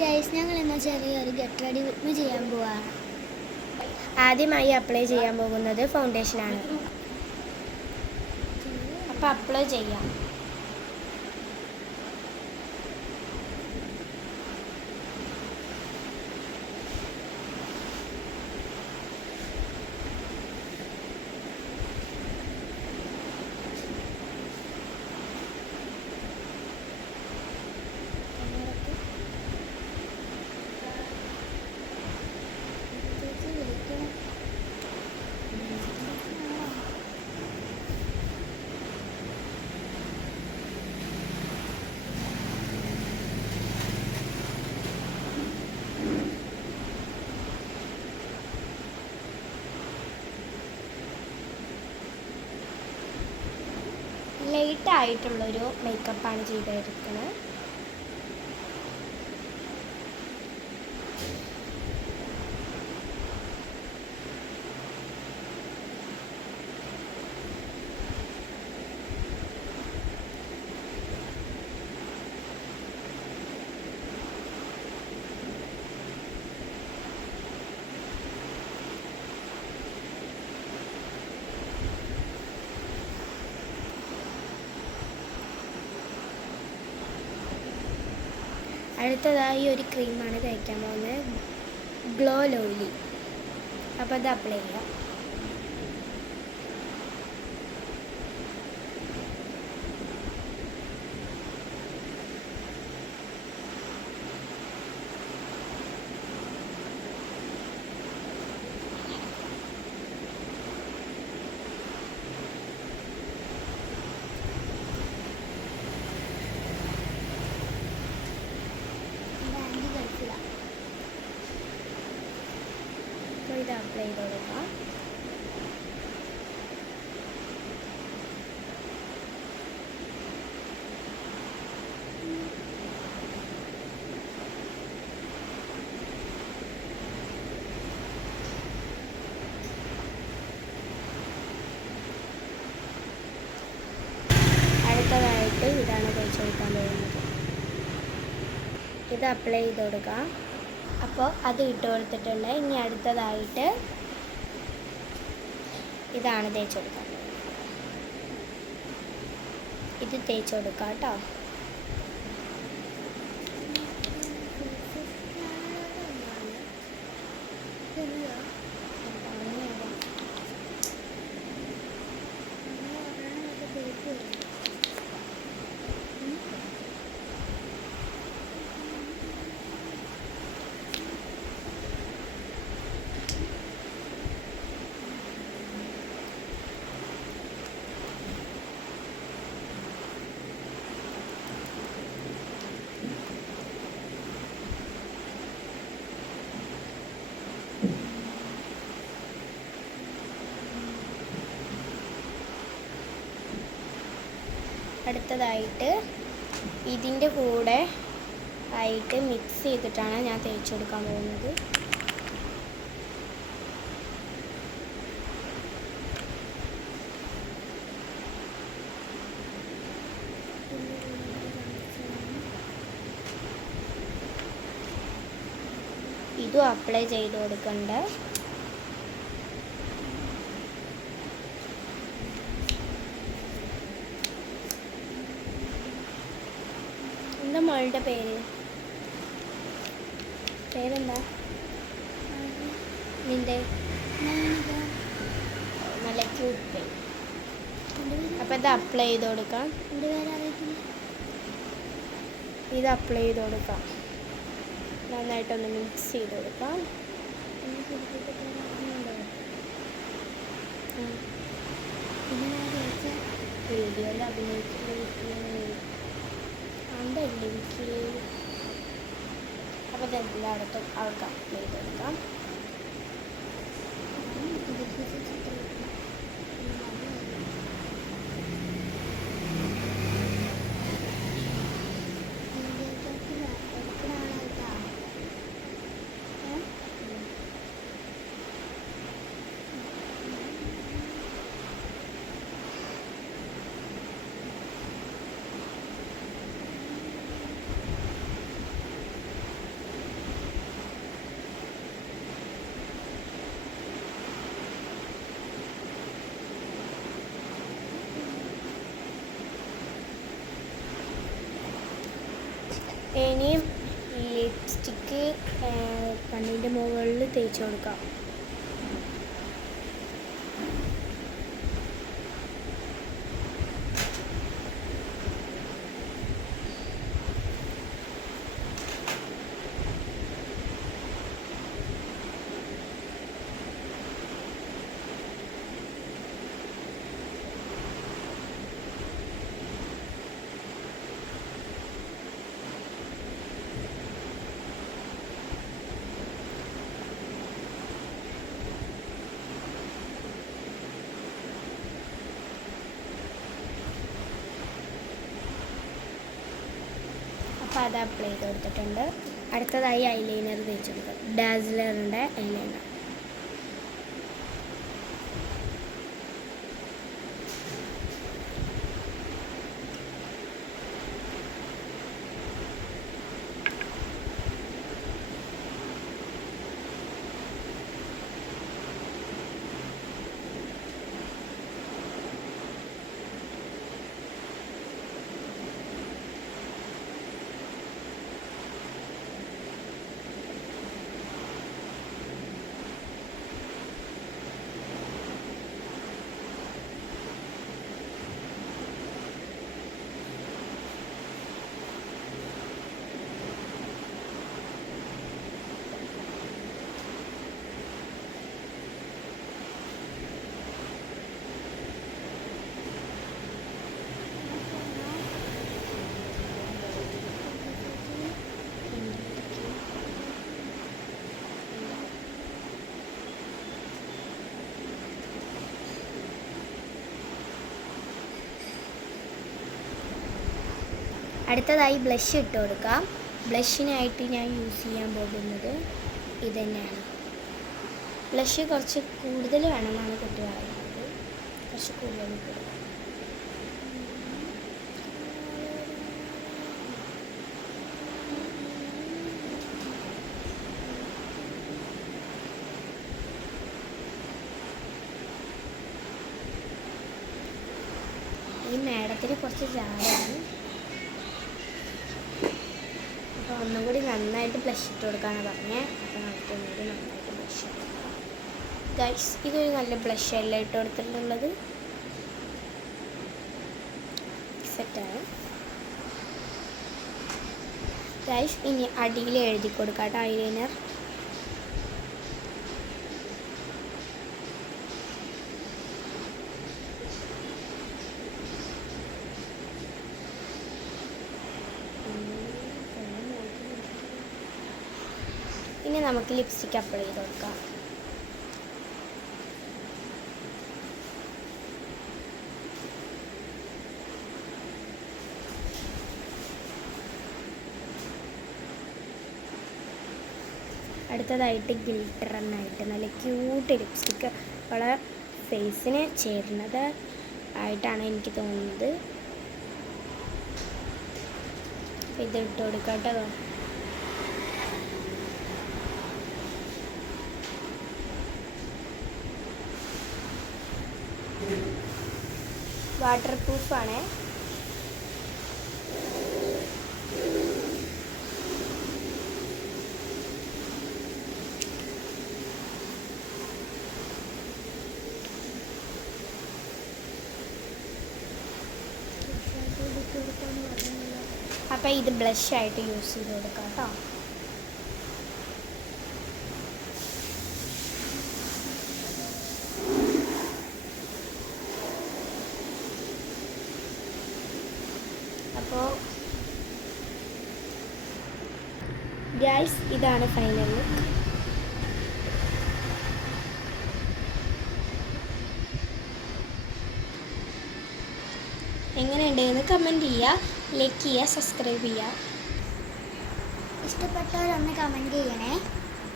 Guys, ഞങ്ങൾ ഇന്ന് ചെറിയൊരു ഗെറ്റ് റെഡി വിത്ത് മീ ചെയ്യാൻ പോവാണ്. ആദ്യമായി അപ്ലൈ ചെയ്യാൻ പോകുന്നത് ഫൗണ്ടേഷനാണ്. അപ്പോൾ അപ്ലൈ ചെയ്യാം. ലൈറ്റ് ആയിട്ടുള്ളൊരു മേക്കപ്പാണ് ചെയ്തെടുക്കുന്നത്. അടുത്തതായി ഒരു ക്രീമാണ് തേക്കാൻ പോകുന്നത്, ഗ്ലോ ലോലി. അപ്പോൾ അത് അപ്ലൈ ചെയ്യാം. ഇത് അപ്ലൈ ചെയ്ത് കൊടുക്കാം. അടുത്തതായിട്ട് ഇതാണ് തേച്ച് കൊടുക്കാൻ പോകുന്നത്. ഇത് അപ്ലൈ ചെയ്ത് കൊടുക്കാം. അപ്പോൾ അത് ഇട്ട് കൊടുത്തിട്ടുണ്ട്. ഇനി അടുത്തതായിട്ട് ഇതാണ് തേച്ച് കൊടുക്കാൻ. ഇത് തേച്ച് കൊടുക്കാം കേട്ടോ. അടുത്തതായിട്ട് ഇതിൻ്റെ കൂടെ ആയിട്ട് മിക്സ് ചെയ്തിട്ടാണ് ഞാൻ തേച്ച് കൊടുക്കാൻ പോകുന്നത്. ഇതും അപ്ലൈ ചെയ്ത് കൊടുക്കണ്ട. എന്താ മോളുടെ പേരെന്താ? നിന്റെ നല്ല ക്യൂട്ട് പേര്. അപ്പം ഇത് അപ്ലൈ ചെയ്ത് കൊടുക്കാം. ഇത് അപ്ലൈ ചെയ്ത് കൊടുക്കാം. നന്നായിട്ടൊന്ന് മിക്സ് ചെയ്ത് കൊടുക്കാം. വീഡിയോയിൽ അഭിനയിക്കുന്ന എനിക്ക്. അപ്പോൾ ഇതെല്ലായിടത്തും അവർക്ക് അപ്ലൈ ചെയ്ത് കൊടുക്കാം. ലിപ്സ്റ്റിക്ക് കണ്ണിൻ്റെ മുകളിൽ തേച്ച് കൊടുക്കാം. അപ്പോൾ അത് അപ്ലൈ ചെയ്ത് കൊടുത്തിട്ടുണ്ട്. അടുത്തതായി ഐലൈനർ തേച്ച് കൊടുക്കുക. ഡാസ്ലറിൻ്റെ ഐലൈനർ. അടുത്തതായി ബ്ലഷ് ഇട്ട് കൊടുക്കാം. ബ്ലഷിനായിട്ട് ഞാൻ യൂസ് ചെയ്യാൻ പോകുന്നത് ഇത് തന്നെയാണ്. ബ്ലഷ് കുറച്ച് കൂടുതൽ വേണമെന്നാണ് കുട്ടി പറയുന്നത്. കുറച്ച് കൂടുതൽ ഇട്ട് കൊടുക്കാം. ഈ മാഡത്തിന് കുറച്ച് ജാടാണ്. അപ്പോൾ ഒന്നുകൂടി നന്നായിട്ട് ബ്ലഷ് ഇട്ട് കൊടുക്കാനാണ് പറഞ്ഞത്. അപ്പോൾ നമുക്ക് ഒന്നുകൂടി നന്നായിട്ട് ബ്ലഷ് ഇട്ട് കൊടുക്കാം. ഗൈസ്, ഇതൊരു നല്ല ബ്ലഷ് അല്ല ഇട്ട് കൊടുത്തിട്ടുള്ളത്. സെറ്റാണ് ഗൈസ്. ഇനി അടിയിൽ എഴുതി കൊടുക്കാം കേട്ടോ ഐലൈനർ. ഇനി നമുക്ക് ലിപ്സ്റ്റിക്ക് അപ്ലൈ ചെയ്ത് കൊടുക്കാം. അടുത്തതായിട്ട് ഗിൽറ്റർ എന്നായിട്ട് നല്ല ക്യൂട്ട് ലിപ്സ്റ്റിക്ക് വളരെ ഫേസിന് ചേരുന്നത് ആയിട്ടാണ് എനിക്ക് തോന്നുന്നത്. ഇത് ഇട്ട് കൊടുക്കാം കേട്ടോ. വാട്ടർ പ്രൂഫാണ്. അപ്പം ഇത് ബ്ലഷ് ആയിട്ട് യൂസ് ചെയ്ത് കൊടുക്കാം കേട്ടോ. അപ്പോൾ ഗൈസ്, ഇതാണ് ഫൈനൽ ലുക്ക്. എങ്ങനെയുണ്ടെന്ന് കമൻറ്റ് ചെയ്യുക, ലൈക്ക് ചെയ്യുക, സബ്സ്ക്രൈബ് ചെയ്യുക. ഇഷ്ടപ്പെട്ടവരൊന്ന് കമൻറ്റ് ചെയ്യണേ.